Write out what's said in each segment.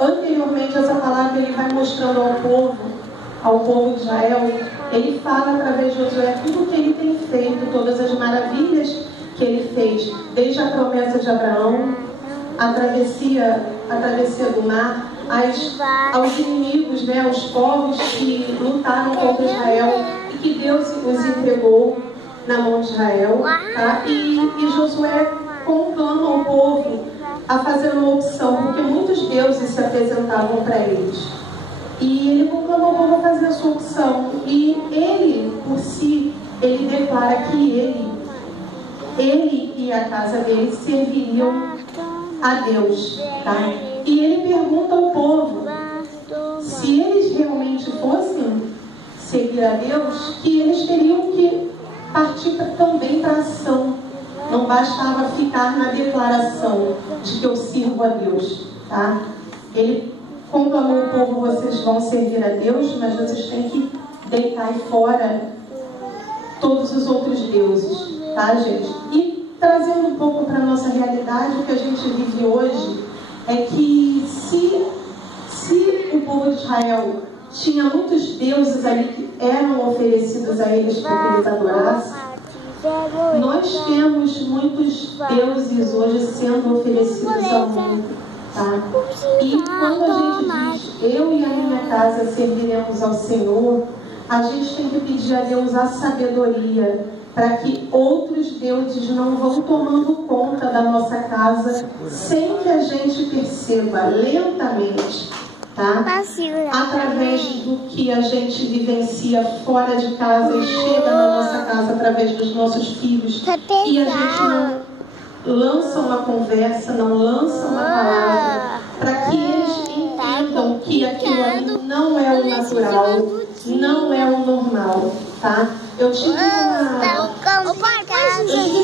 Anteriormente, essa palavra ele vai mostrando ao povo de Israel, ele fala através de Josué tudo o que ele tem feito, todas as maravilhas que ele fez, desde a promessa de Abraão, a travessia do mar, aos inimigos, né, aos povos que lutaram contra Israel e que Deus os entregou na mão de Israel, tá? E Josué conclama o povo a fazer uma opção, porque muitos deuses se apresentavam para eles. E ele conclamou o povo a fazer a sua opção. E ele, por si, ele declara que ele e a casa dele serviriam a Deus, tá? E ele pergunta ao povo se eles realmente fossem seguir a Deus, que eles teriam que partir também para a ação. Não bastava ficar na declaração de que eu sirvo a Deus, tá? Ele conclamou o povo: vocês vão servir a Deus, mas vocês têm que deitar fora todos os outros deuses, tá, gente? E trazendo um pouco para a nossa realidade, o que a gente vive hoje é que se o povo de Israel tinha muitos deuses ali que eram oferecidos a eles para que eles adorassem, nós temos muitos deuses hoje sendo oferecidos ao mundo, tá? E quando a gente diz, eu e a minha casa serviremos ao Senhor, a gente tem que pedir a Deus a sabedoria para que outros deuses não vão tomando conta da nossa casa sem que a gente perceba lentamente, tá? Através do que a gente vivencia fora de casa e chega na nossa casa através dos nossos filhos, e a gente não lança uma conversa, não lança uma palavra, para que eles entendam que aquilo ali não é o natural, não é o normal, tá? Eu tive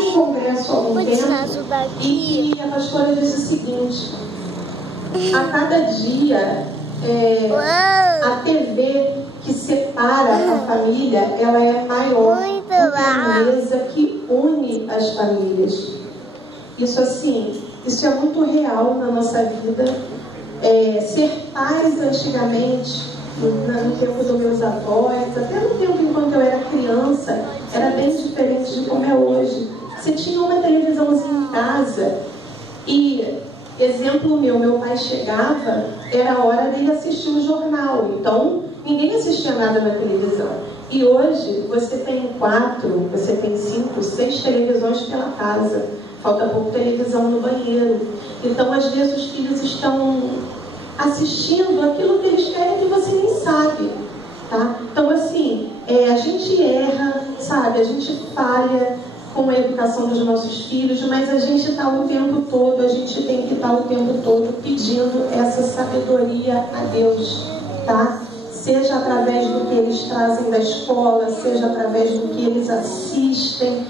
um congresso há algum tempo e a pastora disse o seguinte: a cada dia a TV que separa a família, ela é maior do que a mesa que une as famílias. Isso assim, isso é muito real na nossa vida. Ser pais antigamente, no tempo dos meus avós, até no tempo enquanto eu era criança, era bem diferente de como é hoje. Você tinha uma televisãozinha em casa e, exemplo meu pai chegava, era a hora dele assistir o jornal, então ninguém assistia nada na televisão. E hoje você tem 4, você tem 5, 6 televisões pela casa, falta pouco televisão no banheiro. Então às vezes os filhos estão assistindo aquilo que eles querem que você nem sabe, tá? Então assim, a gente erra, sabe? A gente falha com a educação dos nossos filhos, mas a gente está o tempo todo, a gente tem que estar o tempo todo pedindo essa sabedoria a Deus, tá? Seja através do que eles trazem da escola, seja através do que eles assistem.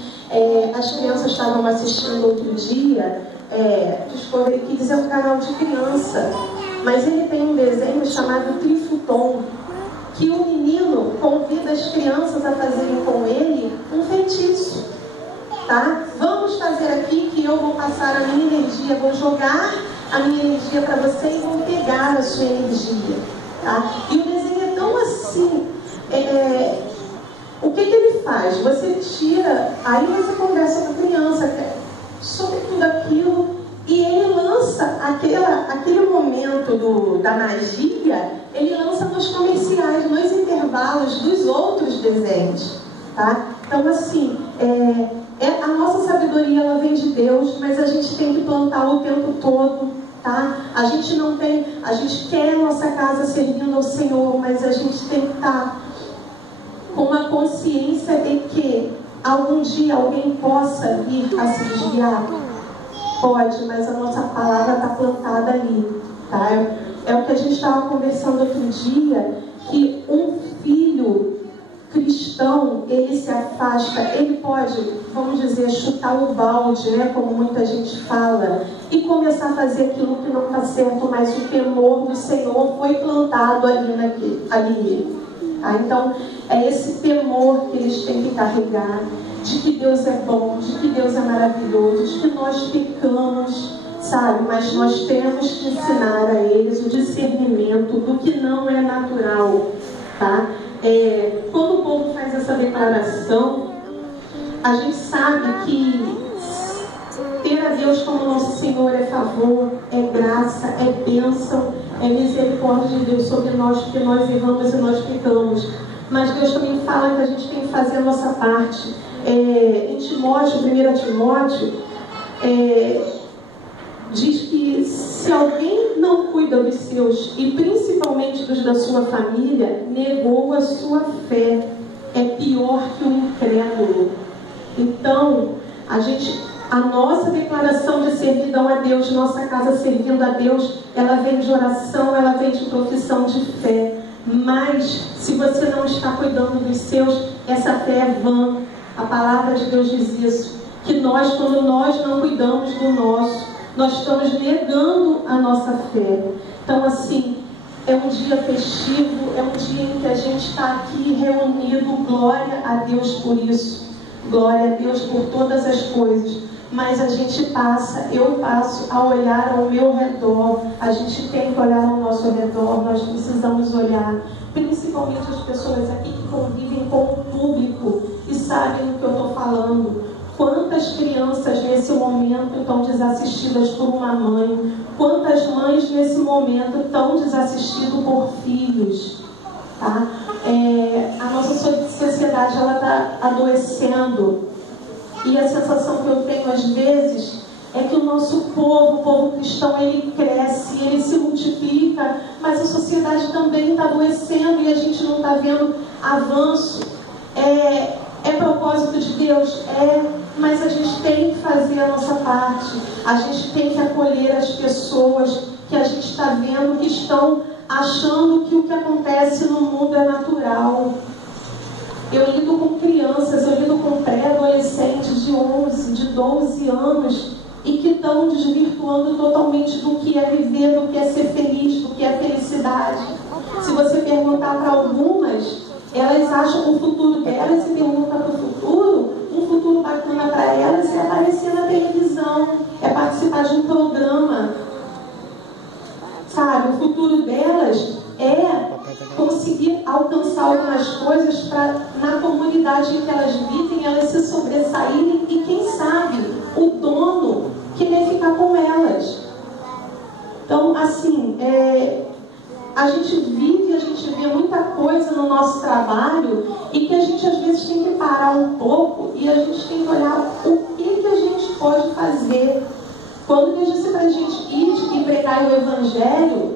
As crianças estavam assistindo outro dia, Discovery Kids é um canal de criança, mas ele tem um desenho chamado Trifuton, que o menino convida as crianças a fazerem com ele um feitiço, tá? Vamos fazer aqui que eu vou passar a minha energia, vou jogar a minha energia para você e vou pegar a sua energia, tá? E o desenho é tão assim, o que ele faz? Você tira, aí você conversa com a criança sobre tudo aquilo, e ele lança aquele momento da magia, ele lança nos comerciais, nos intervalos dos outros desenhos, tá? Então assim, a nossa sabedoria, ela vem de Deus, mas a gente tem que plantar o tempo todo, tá? A gente quer a nossa casa servindo ao Senhor, mas a gente tem que estar com a consciência de que algum dia alguém possa vir a se desviar. Pode, mas a nossa palavra está plantada ali, tá? É o que a gente estava conversando outro dia, que um filho cristão, ele se afasta, ele pode, vamos dizer, chutar o balde, né, como muita gente fala, e começar a fazer aquilo que não está certo, mas o temor do Senhor foi plantado ali. Tá? Então, é esse temor que eles têm que carregar, de que Deus é bom, de que Deus é maravilhoso, de que nós pecamos, sabe? Mas nós temos que ensinar a eles o discernimento entendimento do que não é natural, tá? Quando o povo faz essa declaração, a gente sabe que ter a Deus como nosso Senhor é favor, é graça, é bênção, é misericórdia de Deus sobre nós, porque nós erramos e nós pecamos. Mas Deus também fala que a gente tem que fazer a nossa parte. Em Timóteo, 1 Timóteo, diz que se alguém não cuida dos seus, e principalmente dos da sua família, negou a sua fé. É pior que o incrédulo. Então, a nossa declaração de servidão a Deus, nossa casa servindo a Deus, ela vem de oração, ela vem de profissão de fé. Mas, se você não está cuidando dos seus, essa fé é vã. A palavra de Deus diz isso. Que nós, quando nós não cuidamos do nosso, nós estamos negando a nossa fé. Então, assim, é um dia festivo, é um dia em que a gente está aqui reunido. Glória a Deus por isso. Glória a Deus por todas as coisas. Mas a gente eu passo a olhar ao meu redor. A gente tem que olhar ao nosso redor. Nós precisamos olhar, principalmente as pessoas aqui que convivem com o público e sabem do que eu estou falando. Quantas crianças nesse momento estão desassistidas por uma mãe? Quantas mães nesse momento estão desassistidas por filhos? Tá? A nossa sociedade está adoecendo. E a sensação que eu tenho às vezes é que o nosso povo, o povo cristão, ele cresce, ele se multiplica, mas a sociedade também está adoecendo e a gente não está vendo avanço. É propósito de Deus? Mas a gente tem que fazer a nossa parte. A gente tem que acolher as pessoas que a gente está vendo que estão achando que o que acontece no mundo é natural. Eu lido com crianças, eu lido com pré-adolescentes de 11, de 12 anos e que estão desvirtuando totalmente do que é viver, do que é ser feliz, do que é felicidade. Se você perguntar para algumas, elas acham o futuro delas, se pergunta para o futuro, um futuro bacana para elas é aparecer na televisão, é participar de um programa. Sabe, o futuro delas é conseguir alcançar algumas coisas para, na comunidade em que elas vivem, elas se sobressaírem e, quem sabe, o dono querer ficar com elas. Então, assim, a gente vive, a gente vê muita coisa no nosso trabalho e que a gente às vezes tem que parar um pouco e a gente tem que olhar o que a gente pode fazer. Quando Deus disse para a gente ir e pregar o Evangelho,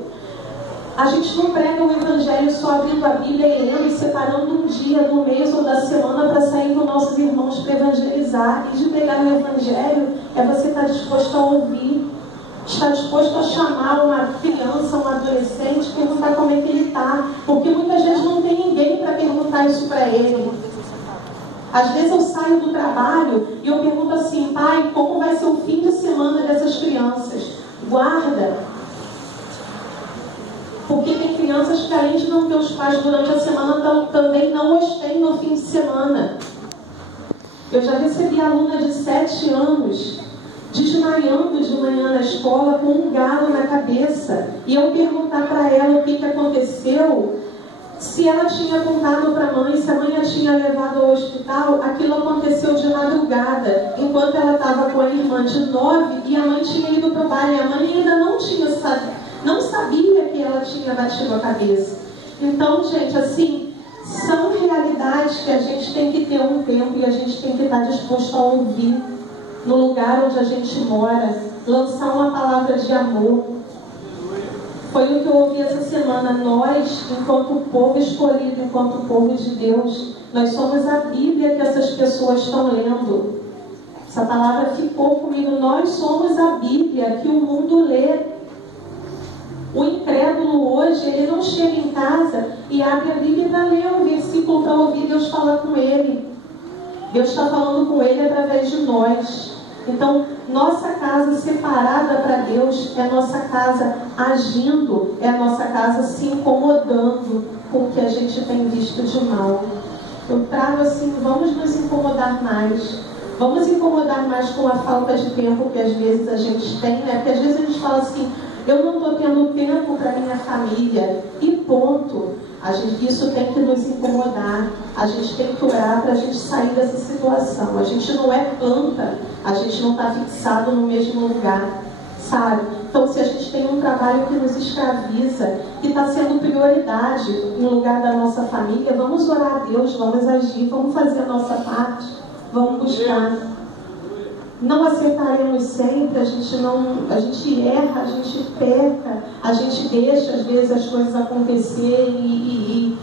a gente não prega o Evangelho só abrindo a Bíblia e lendo e separando um dia do mês ou da semana para sair com nossos irmãos para evangelizar. E de pregar o Evangelho é você estar disposto a ouvir, estar disposto a chamar uma criança, um adolescente, perguntar como é que ele está, porque muitas vezes não tem ninguém para perguntar isso para ele. Às vezes eu saio do trabalho e eu pergunto assim: pai, como vai ser o fim de semana dessas crianças? Guarda. Porque tem crianças que, além de não ter os pais durante a semana, também não os têm no fim de semana. Eu já recebi aluna de 7 anos desmaiando de manhã na escola com um galo na cabeça. E eu perguntar para ela o que aconteceu, se ela tinha contado para a mãe, se a mãe a tinha levado ao hospital. Aquilo aconteceu de madrugada, enquanto ela estava com a irmã de 9 e a mãe tinha ido para o bar. E a mãe ainda não sabia que ela tinha batido a cabeça. Então, gente, assim, são realidades que a gente tem que ter um tempo e a gente tem que estar disposto a ouvir no lugar onde a gente mora, lançar uma palavra de amor. Foi o que eu ouvi essa semana. Nós, enquanto povo escolhido, enquanto povo de Deus, nós somos a Bíblia que essas pessoas estão lendo. Essa palavra ficou comigo. Nós somos a Bíblia que o mundo lê. O incrédulo hoje, ele não chega em casa e abre a Bíblia para ler um versículo para ouvir Deus falar com ele. Deus está falando com ele através de nós. Então, nossa casa separada para Deus é nossa casa agindo, é a nossa casa se incomodando com o que a gente tem visto de mal. Eu trago assim: vamos nos incomodar mais. Vamos incomodar mais com a falta de tempo que às vezes a gente tem, né? Porque às vezes a gente fala assim: eu não estou tendo tempo para minha família, e ponto. Isso tem que nos incomodar, a gente tem que orar para a gente sair dessa situação. A gente não é planta, a gente não está fixado no mesmo lugar, sabe? Então, se a gente tem um trabalho que nos escraviza, que está sendo prioridade no lugar da nossa família, vamos orar a Deus, vamos agir, vamos fazer a nossa parte, vamos buscar. Não acertaremos sempre, a gente erra, a gente peca, a gente deixa às vezes as coisas acontecerem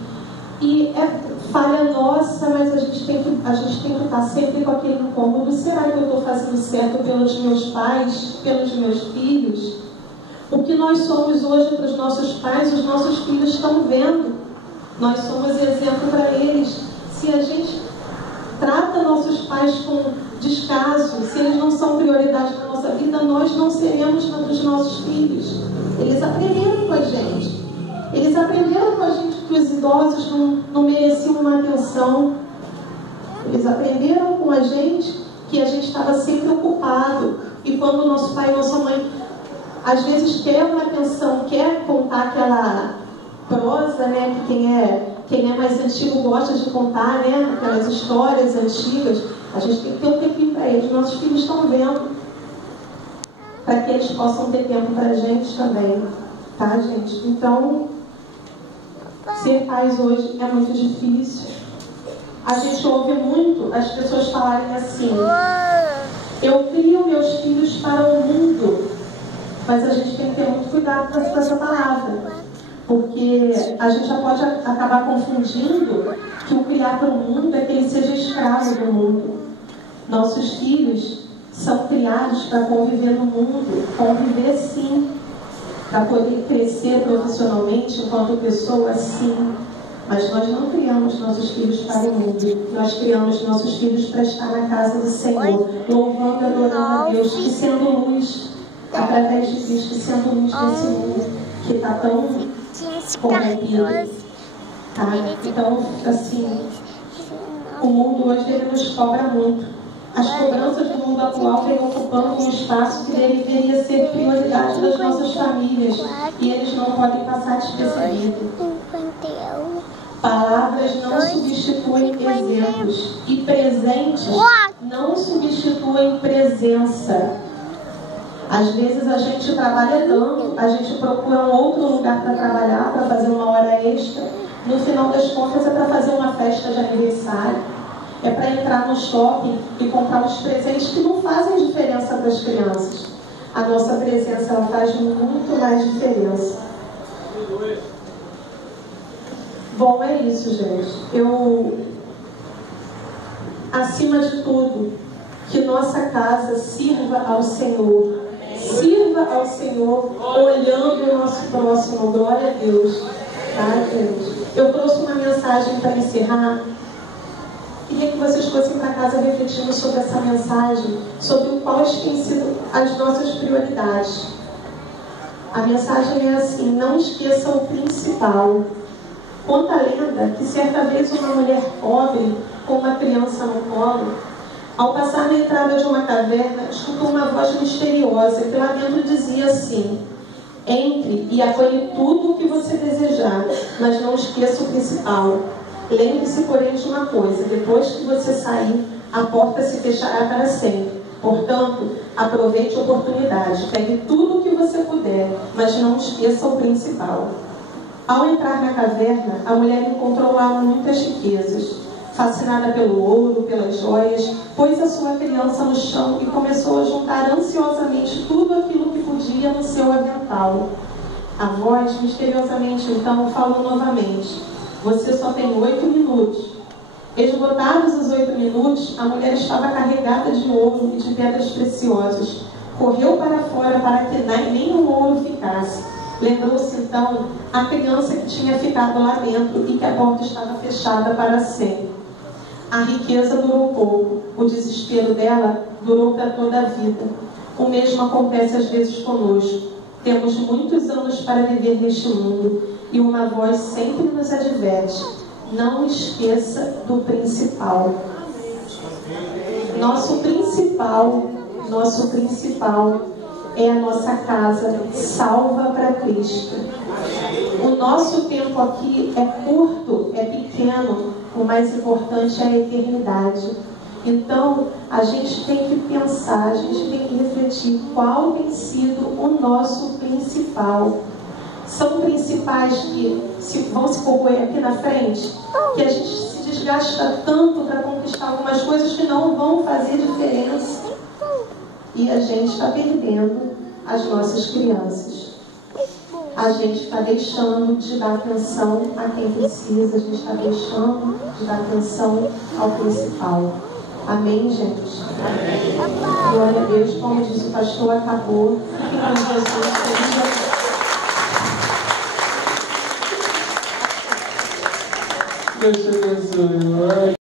e é falha nossa, mas a gente tem que estar sempre com aquele incômodo. Será que eu estou fazendo certo pelos meus pais, pelos meus filhos? O que nós somos hoje para os nossos pais, os nossos filhos estão vendo. Nós somos exemplo para eles. Se a gente trata nossos pais com descaso, se eles não são prioridade na nossa vida, nós não seremos na dos nossos filhos. Eles aprenderam com a gente. Eles aprenderam com a gente que os idosos não mereciam uma atenção. Eles aprenderam com a gente que a gente estava sempre ocupado. E quando o nosso pai e nossa mãe, às vezes, quer uma atenção, quer contar aquela prosa, né, que quem é mais antigo gosta de contar, né, aquelas histórias antigas, a gente tem que ter um tempinho para eles. Nossos filhos estão vendo, para que eles possam ter tempo para a gente também, tá, gente? Então, ser pais hoje é muito difícil. A gente ouve muito as pessoas falarem assim: eu crio meus filhos para o mundo. Mas a gente tem que ter muito cuidado com essa palavra, porque a gente já pode acabar confundindo que o criar para o mundo é que ele seja escravo do mundo. Nossos filhos são criados para conviver no mundo, conviver sim, para poder crescer profissionalmente enquanto pessoa, sim. Mas nós não criamos nossos filhos para o mundo. Nós criamos nossos filhos para estar na casa do Senhor, louvando e adorando a Deus, e sendo luz através de Cristo, sendo luz desse mundo que está tão corrompido. Tá? Então, assim, o mundo hoje ele nos cobra muito. As cobranças do mundo atual vêm ocupando um espaço que deveria ser prioridade das nossas famílias, e eles não podem passar despercebido. Palavras não substituem exemplos, e presentes não substituem presença. Às vezes a gente trabalha tanto, a gente procura um outro lugar para trabalhar, para fazer uma hora extra. No final das contas é para fazer uma festa de aniversário, é para entrar no shopping e comprar os presentes que não fazem diferença para as crianças. A nossa presença ela faz muito mais diferença. Bom, é isso, gente. Acima de tudo, que nossa casa sirva ao Senhor. Sirva ao Senhor, olhando o nosso próximo. Glória a Deus. Tá, gente? Eu trouxe uma mensagem para encerrar. Queria que vocês fossem para casa refletindo sobre essa mensagem, sobre quais têm sido as nossas prioridades. A mensagem é assim: não esqueça o principal. Conta a lenda que certa vez uma mulher pobre, com uma criança no colo, ao passar na entrada de uma caverna, escutou uma voz misteriosa que lá dentro dizia assim: entre e acolhe tudo o que você desejar, mas não esqueça o principal. Lembre-se, porém, de uma coisa: depois que você sair, a porta se fechará para sempre. Portanto, aproveite a oportunidade, pegue tudo o que você puder, mas não esqueça o principal. Ao entrar na caverna, a mulher encontrou lá muitas riquezas. Fascinada pelo ouro, pelas joias, pôs a sua criança no chão e começou a juntar ansiosamente tudo aquilo que podia no seu avental. A voz, misteriosamente, então, falou novamente: você só tem 8 minutos. Esgotados os 8 minutos, a mulher estava carregada de ouro e de pedras preciosas. Correu para fora para que nenhum ouro ficasse. Lembrou-se, então, a criança que tinha ficado lá dentro e que a porta estava fechada para sempre. A riqueza durou pouco, o desespero dela durou para toda a vida. O mesmo acontece às vezes conosco. Temos muitos anos para viver neste mundo e uma voz sempre nos adverte: não esqueça do principal. Nosso principal é a nossa casa salva para Cristo. O nosso tempo aqui é curto, é pequeno, o mais importante é a eternidade. Então, a gente tem que pensar, a gente tem que refletir qual tem sido o nosso principal. São principais que vão se corroer aqui na frente, que a gente se desgasta tanto para conquistar algumas coisas que não vão fazer diferença. E a gente está perdendo as nossas crianças. A gente está deixando de dar atenção a quem precisa, a gente está deixando de dar atenção ao principal. Amém, gente? Amém. Glória a Deus, como disse o pastor, acabou. Fiquem com Jesus. Deus te abençoe.